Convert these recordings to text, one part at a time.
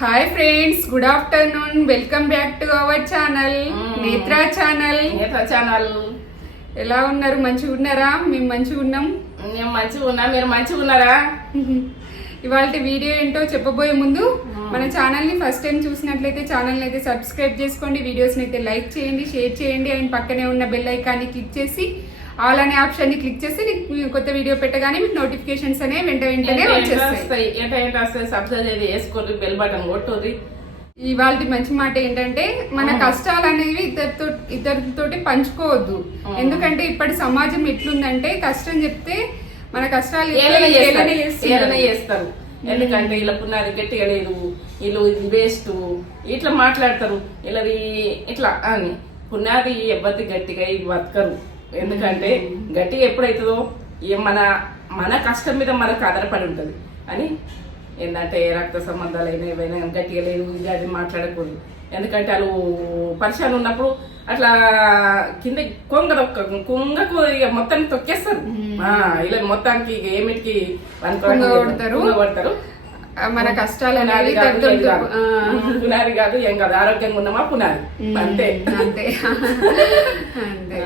Hi friends, good afternoon. Welcome back to our channel Netra channel. ఎలా ఉన్నారు? మంచిగా ఉన్నారా? మేము మంచిగా ఉన్నాం. మేము మంచిగా ఉన్నా, మీరు మంచిగా ఉన్నారా? ఇవాళ వీడియో ఏంటో చెప్పబోయే ముందు మన ఛానల్ ని ఫస్ట్ టైం చూసినట్లయితే ఛానల్ అయితే సబ్స్క్రైబ్ చేసుకోండి, వీడియోస్ అయితే లైక్ చేయండి, షేర్ చేయండి, అండ్ పక్కనే ఉన్న బెల్ ఐకాన్ని క్లిక్ చేసి ఆల్ అనే ఆప్షన్ ని క్లిక్ చేసి కొత్త వీడియో పెట్టగానే మీకు నోటిఫికేషన్స్ అనేవి వెంటనే వచ్చేస్తాయి. సబ్స్క్రైబ్ చేసుకోండి, బెల్ బటన్ కొట్టుర్రి. ఇవాళ మంచి మాట ఏంటంటే మన కష్టాలు అనేవి ఇద్దరితోటి పంచుకోవద్దు. ఎందుకంటే ఇప్పటి సమాజం ఎట్లుందంటే కష్టం చెప్తే మన కష్టాలు చేస్తారు. ఎందుకంటే ఇలా పునాది గట్టిగా లేదు, వీళ్ళు ఇది వేస్ట్, ఇట్లా మాట్లాడతారు. ఇలా ఇట్లా అని పునాది ఎవ్వరి గట్టిగా ఇది బతకరు. ఎందుకంటే గట్టిగా ఎప్పుడైతుందో మన కష్టం మీద మనకు ఆధారపడి ఉంటుంది అని. ఏంటంటే రక్త సంబంధాలు అయినా ఏవైనా గట్టిగా లేదు ఇది అది మాట్లాడకూడదు. ఎందుకంటే వాళ్ళు పరిచయాలు ఉన్నప్పుడు అట్లా కింద కుంగకు ఇక మొత్తానికి తొక్కేస్తారు. ఇలా మొత్తానికి ఏమిటికి పడతారు. మన కష్టాలు పునాది కాదు, ఏం కాదు, ఆరోగ్యంగా ఉన్నామా పునాది, అంతే అంతే అంతే.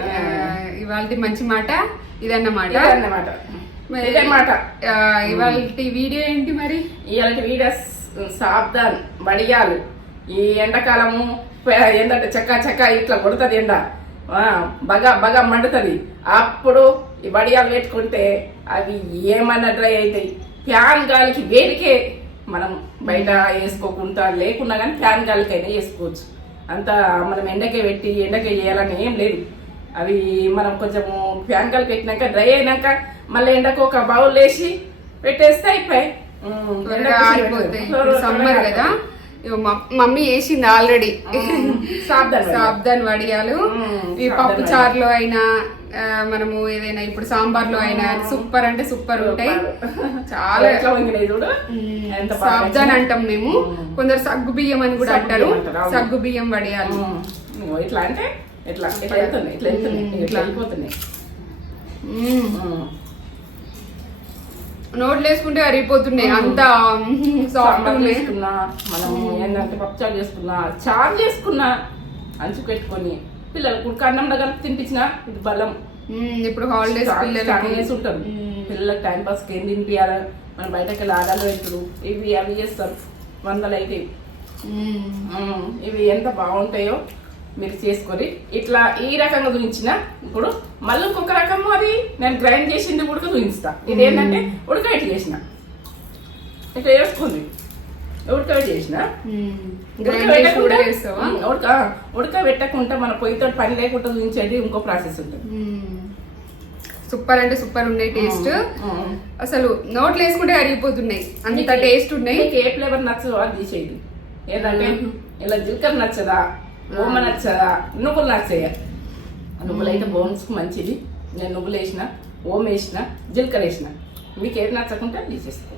ఇవాళ మంచి మాట ఇదన్నమాట. ఇవాళ వీడియో ఏంటి మరి? ఇవాళ వీడియో సాబ్దాన్ వడియాలు. ఈ ఎండాకాలము ఏంటంటే చక్క ఇట్లా కొడుతుంది ఎండ, బగా మండుతుంది. అప్పుడు ఈ వడియాలు పెట్టుకుంటే అవి ఏమన్నా డ్రై అవుతాయి. ఫ్యాన్ గాలికి వేడికే మనం బయట వేసుకోకుండా లేకున్నా కానీ ఫ్యాన్ గాలికైనా వేసుకోవచ్చు. అంతా మనం ఎండకే చేయాలని ఏం లేదు. అవి మనం కొంచెము ఫ్యాన్ గాలికి పెట్టినాక డ్రై అయినాక మళ్ళీ ఎండకు ఒక బౌల్ వేసి పెట్టేస్తే అయిపోయి సమ్మర్ కదా. మమ్మీ వేసింది ఆల్రెడీ సాబ్దాన్ వడియాలు. ఈ పప్పు చారులో అయినా మనము ఏదైనా ఇప్పుడు సాంబార్ లో అయినా సూపర్ అంటే సూపర్ ఉంటాయి. చాలా సాబ్దాన్ అంటాం మేము, కొందరు సగ్గు బియ్యం అని కూడా అంటారు. సగ్గు బియ్యం వడియాలు ఇట్లా అంటే ఇట్లా వెళ్ళిపోతున్నాయి. నోట్లు వేసుకుంటే అరిగిపోతున్నాయి, అంత సాఫ్ట్ చేసుకున్నా. మనం ఏంటంటే పప్పుచారు చేసుకున్నా, చారు చేసుకున్నా అంచు పెట్టుకొని పిల్లలకు అన్నం కలిపి తినిపించిన ఇది బలం. ఇప్పుడు హాలిడేస్ పిల్లలు ఉంటారు, పిల్లలకు టైం పాస్ ఏం తినిపించాలి, మనం బయటకి వెళ్ళి ఆడాలో ఎప్పుడు ఇవి అవి చేస్తారు. 100 అయితే ఇవి ఎంత బాగుంటాయో మీరు చేసుకొని ఇట్లా ఈ రకంగా చూపించిన. ఇప్పుడు మళ్ళీ ఇంకొక రకం అది నేను గ్రైండ్ చేసింది ఉడక చూపిస్తా. ఇదేంటంటే ఉడకబెట్టి చేసిన, ఇట్లా వేసుకుంది ఉడకబెట్టి చేసిన. ఉడకబెట్టకుండా మన పొయ్యితో పని లేకుండా చూపించేది ఇంకో ప్రాసెస్ ఉంటుంది. సూపర్ అంటే సూపర్ ఉన్నాయి టేస్ట్. అసలు నోట్లు వేసుకుంటే అరిగిపోతున్నాయి, అంత టేస్ట్ ఉన్నాయి. ఏ ఫ్లేవర్ నచ్చదో అది తీసేది. ఏంటంటే ఇలా జీలకర్ర నచ్చదా, ఓమ నచ్చదా, నువ్వులు నచ్చాయ. నువ్వులు అయితే బోన్స్ మంచిది. నేను నువ్వులు వేసిన, ఓమ వేసిన, జీలకర్ర వేసిన. మీకు ఏది నచ్చకుంటే తీసేసుకో.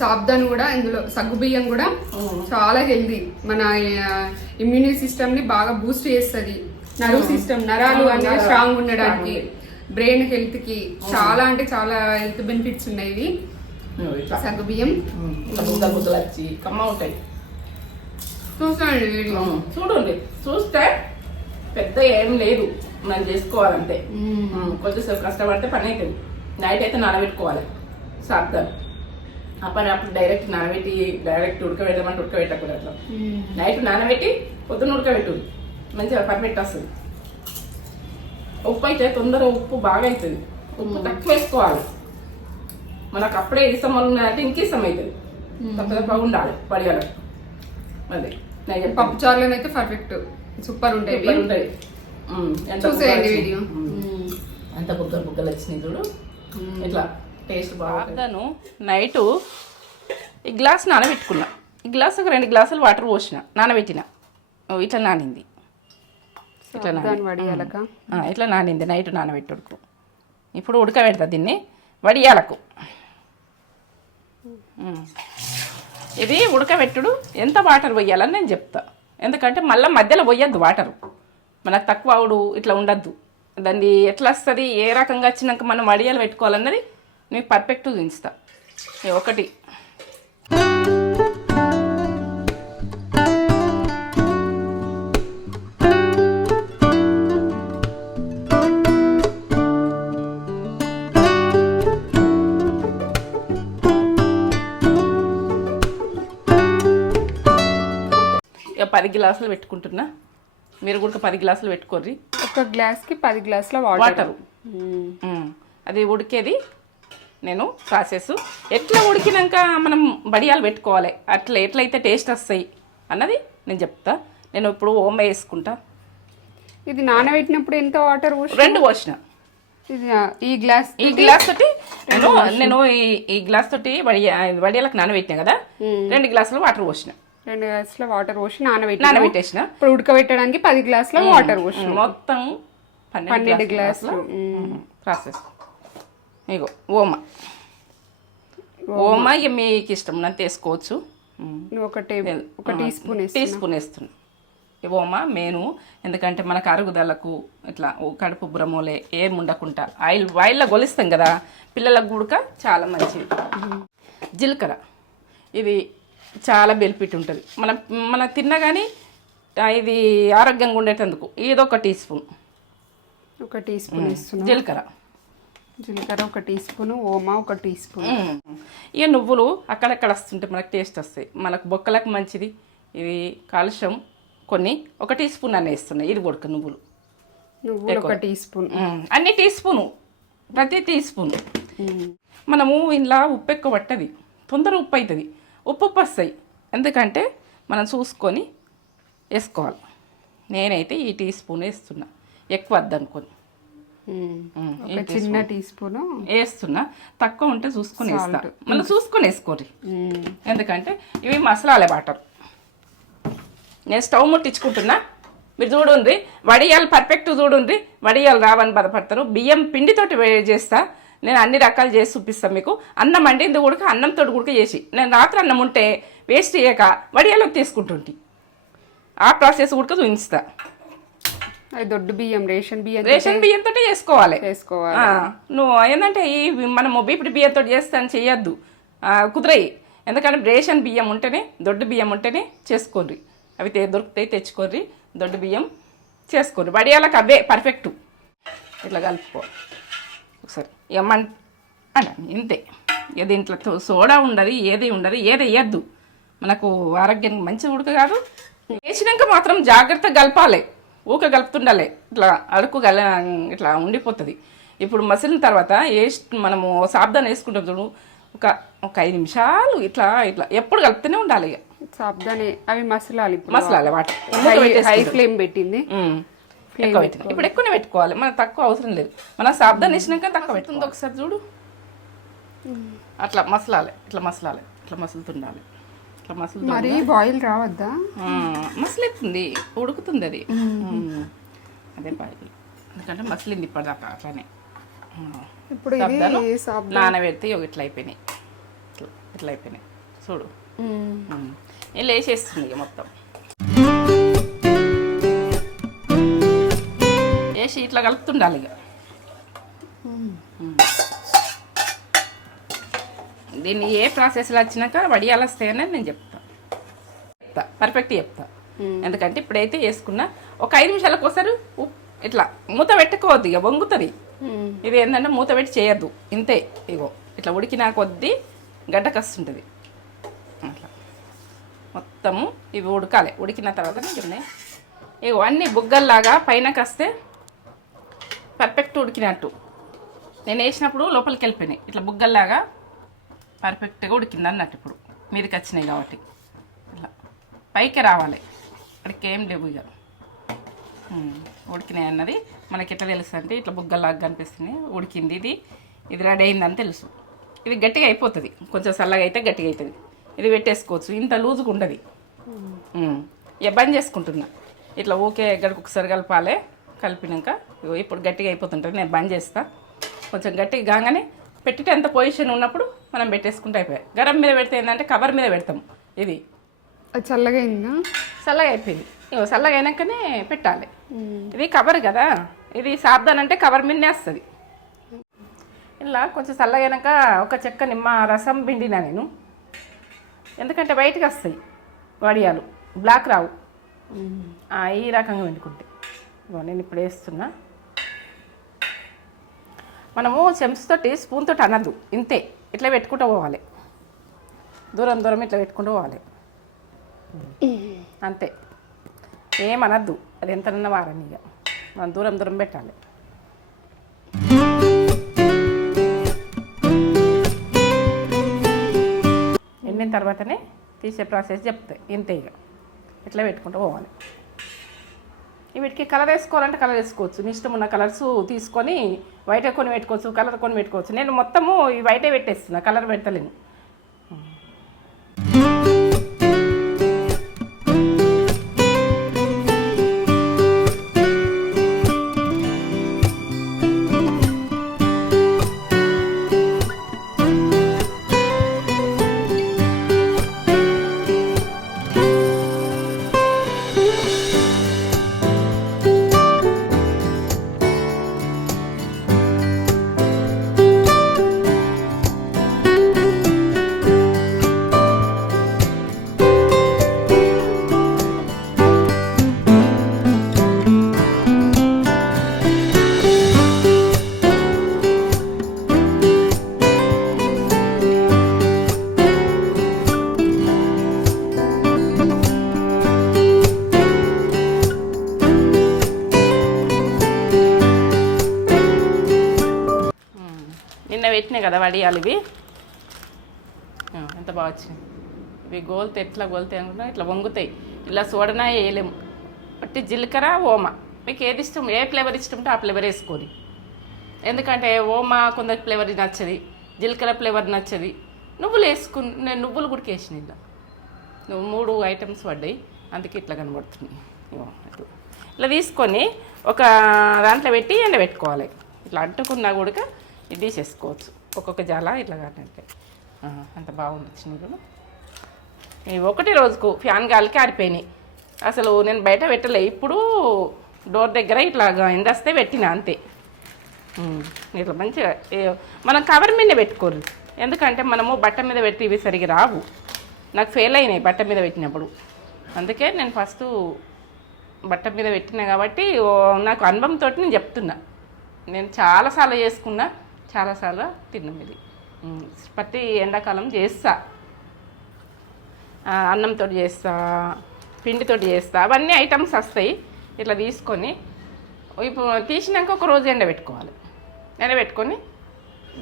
సాబ్దాన్ కూడా ఇందులో సగ్గు బియ్యం కూడా చాలా హెల్దీ. మన ఇమ్యూనిటీ సిస్టమ్ ని బాగా బూస్ట్ చేస్తుంది. నర్వ్ సిస్టమ్, నరాలు అనేది స్ట్రాంగ్ ఉండడానికి, బ్రెయిన్ హెల్త్ కి చాలా అంటే చాలా హెల్త్ బెనిఫిట్స్ ఉన్నాయి సగ్గు బియ్యం. వచ్చి కమ్మ ఉంటాయి. చూస్తానండి వీడియో, చూడండి. చూస్తే పెద్ద ఏం లేదు, మనం చేసుకోవాలంటే. కొంచెంసేపు కష్టపడితే పని అవుతుంది. నైట్ అయితే నానబెట్టుకోవాలి సాబ్దాన్. అప్పుడు డైరెక్ట్ నానబెట్టి డైరెక్ట్ ఉడకబెడదామంటే ఉడకబెట్టకూడదు. అట్లా నైట్ నానబెట్టి పొద్దున్న ఉడకబెట్టు, మంచిగా పర్ఫెక్ట్ వస్తుంది. ఉప్పు అయితే తొందరగా ఉప్పు బాగా అవుతుంది. ఉప్పు తక్కువ వేసుకోవాలి. మనకు అప్పుడే ఇష్టం ఉన్నాయంటే ఇంక ఇష్టం అవుతుంది. తప్ప ఉండాలి పడియాలి. అదే పప్పు చారులో అయితే పర్ఫెక్ట్ సూపర్ ఉంటాయి. చూసేయండి వీడియో. అంత బుగ్గలు వచ్చినాయి చూడు, ఇట్లా టేస్ట్ బాగుంటాను. నైటు ఈ గ్లాస్ నానబెట్టుకున్నా. ఈ గ్లాస్ ఒక 2 గ్లాసులు వాటర్ పోసిన, నానబెట్టిన. ఇట్లా నానింది, ఇట్లా నానింది నైట్ నానబెట్టుడుకు. ఇప్పుడు ఉడకబెడతా దీన్ని వడియాలకు. ఇది ఉడకబెట్టుడు ఎంత వాటర్ పోయాలని నేను చెప్తా. ఎందుకంటే మళ్ళీ మధ్యలో పోయొద్దు వాటరు, మనకు తక్కువ అవుడు ఇట్లా ఉండద్దు. దాన్ని ఎట్లా వస్తుంది, ఏ రకంగా వచ్చినాక మనం వడియాలు పెట్టుకోవాలన్నది మీకు పర్ఫెక్ట్గా చూపిస్తా. ఒకటి ఇక 10 గ్లాసులు పెట్టుకుంటున్నా. మీరు కూడా 10 గ్లాసులు పెట్టుకోర్రి. ఒక గ్లాస్కి 10 గ్లాసుల వాటరు. అది ఉడికేది నేను ప్రాసెస్ ఎట్లా ఉడికినాక మనం బడియాలు పెట్టుకోవాలి, అట్లా ఎట్లయితే టేస్ట్ వస్తాయి అన్నది నేను చెప్తా. నేను ఇప్పుడు ఓమ వేసుకుంటా. ఇది నానబెట్టినప్పుడు ఎంత వాటర్ 2 పోసిన. ఇది ఈ గ్లాస్ తోటి నేను ఈ గ్లాస్ తోటి వడియాలకు నానబెట్టినా కదా, 2 గ్లాసులు వాటర్ పోసిన. 2 గ్లాసుల వాటర్ పోసి నానబెట్టేసిన. ఇప్పుడు ఉడకబెట్టడానికి 10 గ్లాసుల వాటర్ పోసిన. మొత్తం 12 గ్లాసులు ప్రాసెస్. ఇగో ఓమ ఇక మీకు ఇష్టం ఉన్నంత వేసుకోవచ్చు. ఒక టీ స్పూన్ వేస్తున్నా. ఓమ మెయిన్, ఎందుకంటే మనకు అరుగుదలకు ఇట్లా కడుపు బురమోలే ఏం ఉండకుండా ఆయిల్లో గొలిస్తాం కదా, పిల్లలకు కూడా చాలా మంచిది. జీలకర్ర ఇది చాలా బెనిఫిట్ ఉంటుంది. మనం తిన్నా కానీ ఇది ఆరోగ్యంగా ఉండేటందుకు ఇది ఒక టీ స్పూన్ వేస్తున్నా. జీలకర్ర 1 టీ స్పూన్, ఓమా 1 టీ స్పూన్. ఇక నువ్వులు అక్కడక్కడ వస్తుంటే మనకు టేస్ట్ వస్తాయి, మనకు బొక్కలకు మంచిది. ఇది కాలుష్యం కొన్ని 1 టీ స్పూన్ అని వేస్తున్నాయి. ఇది ఉడక నువ్వులు 1 టీ స్పూన్, అన్ని టీ స్పూను, ప్రతి టీ స్పూన్. మనము ఇంట్లో ఉప్పు ఎక్కువ పట్టది, తొందర ఉప్పు అవుతుంది, ఉప్పు వస్తాయి. ఎందుకంటే మనం చూసుకొని వేసుకోవాలి. నేనైతే ఈ టీ స్పూన్ వేస్తున్నా, ఎక్కువ వద్దనుకొని. చిన్న టీ స్పూన్ వేస్తున్నా, తక్కువ ఉంటే చూసుకొని వేస్తా. మళ్ళీ చూసుకొని వేసుకోరి, ఎందుకంటే ఇవి మసాలాలే వాటర్. నేను స్టవ్ ముట్టించుకుంటున్నా. మీరు చూడండి, వడియాలు పర్ఫెక్ట్ చూడండి. వడియాలు రావని బాధపడతారు. బియ్యం పిండితోటి చేస్తా. నేను అన్ని రకాలు చేసి చూపిస్తాను మీకు. అన్నం వండింది కూడా అన్నంతో కూడా చేసి, నేను రాత్రి అన్నం ఉంటే వేస్ట్ చేయక వడియాలు తీసుకుంటుంటి. ఆ ప్రాసెస్ కూడా చూపిస్తా. దొడ్డు బియ్యం, రేషన్ బియ్యంతో చేసుకోవాలి. నువ్వు ఏంటంటే ఈ మనము బీపిడి బియ్యంతో చేస్తాను చెయ్యొద్దు, కుదరయి. ఎందుకంటే రేషన్ బియ్యం ఉంటేనే, దొడ్డు బియ్యం ఉంటేనే చేసుకోండి. అవి దొరుకుతాయి, తెచ్చుకోర్రి. దొడ్డు బియ్యం చేసుకోండి. వడియాలకు అవే పర్ఫెక్ట్. ఇట్లా కలుపుకో ఒకసారి. ఇంతే. ఇక దీంట్లో సోడా ఉండదు, ఏది ఉండదు, ఏది వేయద్దు. మనకు ఆరోగ్యానికి మంచిది ఉడక కాదు. వేసినాక మాత్రం జాగ్రత్తగా కలపాలి, ఊక కలుపుతుండాలి. ఇట్లా అడుగు ఇట్లా ఉండిపోతుంది. ఇప్పుడు మసిలిన తర్వాత మనము సాబ్దాన్ని వేసుకుంటాం చూడు, ఒక 5 నిమిషాలు ఇట్లా ఎప్పుడు కలుపుతూనే ఉండాలి. ఇక సాబ్దానే అవి మసాలాలు వాటర్ హై ఫ్లేమ్ పెట్టింది. ఇప్పుడు ఎక్కువనే పెట్టుకోవాలి, మనకు తక్కువ అవసరం లేదు. మనం సాబ్దాన్ని వేసినాక తక్కువ పెట్టుకుంది. ఒకసారి చూడు, అట్లా మసలాలి, ఇట్లా మసులుతుండాలి. మరి బాయిల్ రావద్దా? మసలుతుంది, ఉడుకుతుంది అది. అదే బాయిల్, ఎందుకంటే మసలింది ఇప్పటిదాకా. అట్లానే ఇప్పుడు నానబెడితే ఇట్లా అయిపోయినాయి, ఇట్లా అయిపోయినాయి చూడు. ఇలా వేసేస్తుంది ఇక మొత్తం వేసి ఇట్లా కలుపుతుండాలి. ఇక దీన్ని ఏ ప్రాసెస్లో వచ్చినాక వడియాలు వస్తాయని నేను చెప్తా, పర్ఫెక్ట్ చెప్తా. ఎందుకంటే ఇప్పుడైతే వేసుకున్నా ఒక 5 నిమిషాలకు ఒకసారి ఇట్లా మూత పెట్టుకోవద్దు, ఇక వంగుతుంది. ఇది ఏంటంటే మూత పెట్టి చేయొద్దు, ఇంతే. ఇగో ఇట్లా ఉడికినా కొద్దీ గడ్డకస్తుంటుంది. అట్లా మొత్తము ఇవి ఉడకాలి. ఉడికిన తర్వాత ఇగో అన్నీ బుగ్గల్లాగా పైన వస్తే పర్ఫెక్ట్ ఉడికినట్టు. నేను వేసినప్పుడు లోపలికి వెళ్ళిపోయినాయి, ఇట్లా బుగ్గల్లాగా పర్ఫెక్ట్గా ఉడికింది అన్నట్టు. ఇప్పుడు మీదకి వచ్చినాయి కాబట్టి ఇట్లా పైకి రావాలి, అక్కడికి ఏం లేవు. ఇక ఉడికినాయి అన్నది మనకి ఎట్లా తెలుసు అంటే ఇట్లా బుగ్గల్లాగా కనిపిస్తుంది, ఉడికింది. ఇది రెడీ అయిందని తెలుసు. ఇది గట్టిగా అయిపోతుంది, కొంచెం చల్లగా అయితే గట్టిగా అవుతుంది. ఇది పెట్టేసుకోవచ్చు, ఇంత లూజుగా ఉండదు. ఇక బంద్ చేసుకుంటున్నా. ఇట్లా ఓకే గడికి ఒకసారి కలపాలి. కలిపినాక ఇప్పుడు గట్టిగా అయిపోతుంటుంది. నేను బంద్ చేస్తా. కొంచెం గట్టిగా కాగానే పెట్టితే ఎంత పొజిషన్ ఉన్నప్పుడు మనం పెట్టేసుకుంటే అయిపోయాయి. గరం మీద పెడితే ఏంటంటే కవర్ మీద పెడతాం. ఇది చల్లగా అయిందా? చల్లగా అయిపోయింది. చల్లగా అయినాకనే పెట్టాలి. ఇది కవర్ కదా, ఇది సాబ్దాన్ అంటే కవర్ మీదనే వస్తుంది. ఇలా కొంచెం చల్లగా అయినాక ఒక చెక్క నిమ్మ రసం పిండినా నేను, ఎందుకంటే బయటకు వస్తాయి వడియాలు, బ్లాక్ రావు. ఈ రకంగా వండుకుంటే నేను ఇప్పుడు వేస్తున్నా. మనము చెంచుతోటి స్పూన్ తోటి అనద్దు, ఇంతే. ఇట్లా పెట్టుకుంటూ పోవాలి, దూరం ఇట్లా పెట్టుకుంటూ పోవాలి, అంతే. ఏమనద్దు, అది ఎంతనన్నా వారని ఇక మనం దూరం దూరం పెట్టాలి. ఎండిన తర్వాతనే తీసే ప్రాసెస్ చెప్తాయి, ఇంతే ఇక ఇట్లా పెట్టుకుంటూ పోవాలి. వీటికి కలర్ వేసుకోవాలంటే కలర్ వేసుకోవచ్చు, మీ ఇష్టం ఉన్న కలర్స్ తీసుకొని వైట్ కొని పెట్టుకోవచ్చు, కలర్ కొని పెట్టుకోవచ్చు. నేను మొత్తము ఈ వైటే పెట్టేస్తున్నా, కలర్ పెడతలేను. నిన్న పెట్టినాయి కదా వడియాలు ఇవి, ఎంత బాగా వచ్చినాయి. ఇవి గోలితే ఎట్లా గోలితే అనుకున్నా ఇట్లా వంగుతాయి. ఇలా సోడనా వేయలేము, బట్టి జీలకర్ర ఓమ మీకు ఏది ఇష్టం, ఏ ఫ్లేవర్ ఇష్టం ఉంటే ఆ ఫ్లేవర్ వేసుకోండి. ఎందుకంటే ఓమ కొందరు ఫ్లేవర్ నచ్చది, జీలకర్ర ఫ్లేవర్ నచ్చది. నువ్వులు వేసుకుని నేను నువ్వులు కూడా వేసిన ఇలా 3 ఐటమ్స్ పడ్డాయి, అందుకే ఇట్లా కనబడుతున్నాయి. ఇట్లా తీసుకొని ఒక దాంట్లో పెట్టి ఎండబెట్టుకోవాలి. ఇట్లా అంటుకున్నా కూడా ఇది తీసేసుకోవచ్చు, ఒక్కొక్క జాల ఇట్లా కాదంటే అంత బాగుంది. వచ్చినాయి ఇవి ఒకటి రోజుకు ఫ్యాన్ గాలికి ఆరిపోయినాయి. అసలు నేను బయట పెట్టలే, ఇప్పుడు డోర్ దగ్గర ఇట్లా ఎండొస్తే పెట్టిన అంతే. ఇట్లా మంచిగా మనం కవర్ మీద పెట్టుకోరు, ఎందుకంటే మనము బట్ట మీద పెట్టి ఇవి సరిగ్గా రావు. నాకు ఫెయిల్ అయినాయి బట్ట మీద పెట్టినప్పుడు, అందుకే నేను ఫస్ట్ బట్ట మీద పెట్టినా కాబట్టి నాకు అనుభవంతో నేను చెప్తున్నా. నేను చాలాసార్లు చేసుకున్నా, చాలాసార్లు తిన్నాం. ఇది ప్రతి ఎండాకాలం చేస్తా, అన్నంతో చేస్తా, పిండితో చేస్తా, అవన్నీ ఐటమ్స్ వస్తాయి. ఇట్లా తీసుకొని ఇప్పుడు తీసినాక ఒక రోజు ఎండబెట్టుకోవాలి. ఎండబెట్టుకొని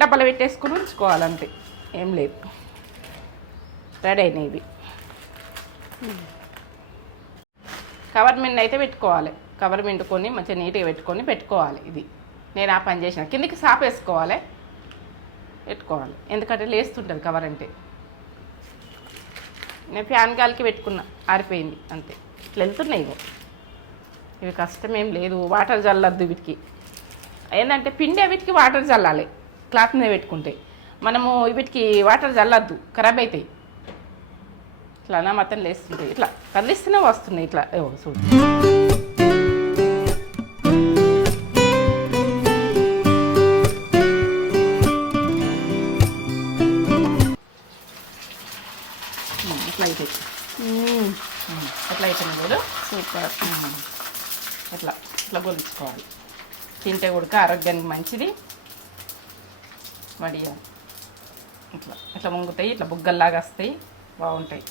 డబ్బాలో పెట్టేసుకొని ఉంచుకోవాలి, అంతే, ఏం లేదు. రెడీ అయినాయి ఇవి. కవర్ మిండి అయితే పెట్టుకోవాలి, కవర్ మిండుకొని మంచిగా నీట్గా పెట్టుకోవాలి. ఇది నేను ఆ పని చేసిన. కిందికి సాప్ వేసుకోవాలి, పెట్టుకోవాలి, ఎందుకంటే లేస్తుంటుంది కవర్ అంటే. నేను ఫ్యాన్ గాలికి పెట్టుకున్నా, ఆరిపోయింది అంతే. ఇట్లా వెళ్తున్నాయి ఇవి కష్టమేం లేదు. వాటర్ చల్లద్దు వీటికి, ఏంటంటే పిండి వీటికి వాటర్ చల్లాలి. క్లాత్ మీద పెట్టుకుంటే మనము వీటికి వాటర్ చల్లద్దు, ఖరాబ్ అవుతాయి. ఇట్లా నా మొత్తం లేస్తుంటాయి, ఇట్లా కదిలిస్తూనే వస్తున్నాయి. ఇట్లా చూడు, ఇట్లా అవుతాయి. ఎట్లా అవుతుంది చూడు, సూపర్. ఇట్లా గొలుచుకోవాలి. తింటే కూడా ఆరోగ్యానికి మంచిది. వడియాలు ఇట్లా వంగుతాయి, ఇట్లా బుగ్గల్లాగా వస్తాయి, బాగుంటాయి.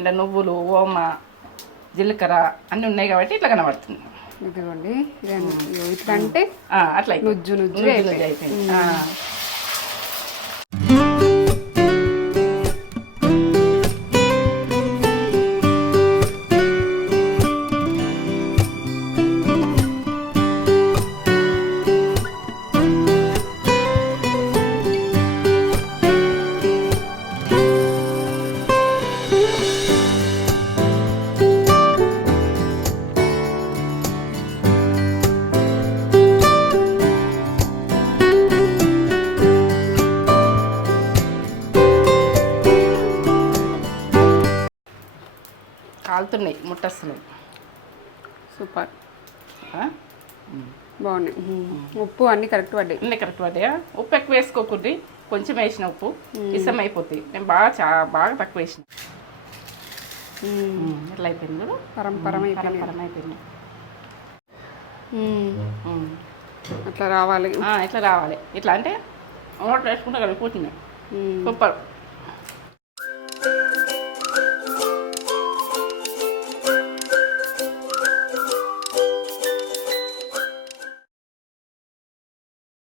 ఇలా నువ్వులు, ఓమ, జీలకర్ర అన్నీ ఉన్నాయి కాబట్టి ఇట్లా కనబడుతుంది. ఇదిగోండి, ఇట్లా అంటే అట్లా నుజ్జు అయిపోయింది. కాలుతున్నాయి ముట్టస్తున్నాయి. సూపర్. బాగున్నాయి. ఉప్పు అన్ని కరెక్ట్ పడ్డాయి. అన్నీ కరెక్ట్ పడ్డాయా? ఉప్పు ఎక్కువ వేసుకోకూడదు, కొంచెం వేసిన ఉప్పు ఇష్టం అయిపోతుంది. నేను బాగా తక్కువ వేసిన. ఎట్లా అయిపోయింది చూడు, పరం అయిపోయింది. అయిపోయింది. అట్లా రావాలి. ఇట్లా రావాలి. ఇట్లా అంటే నోట్లో వేసుకుంటే కలిగిపోతున్నాయి. సూపర్.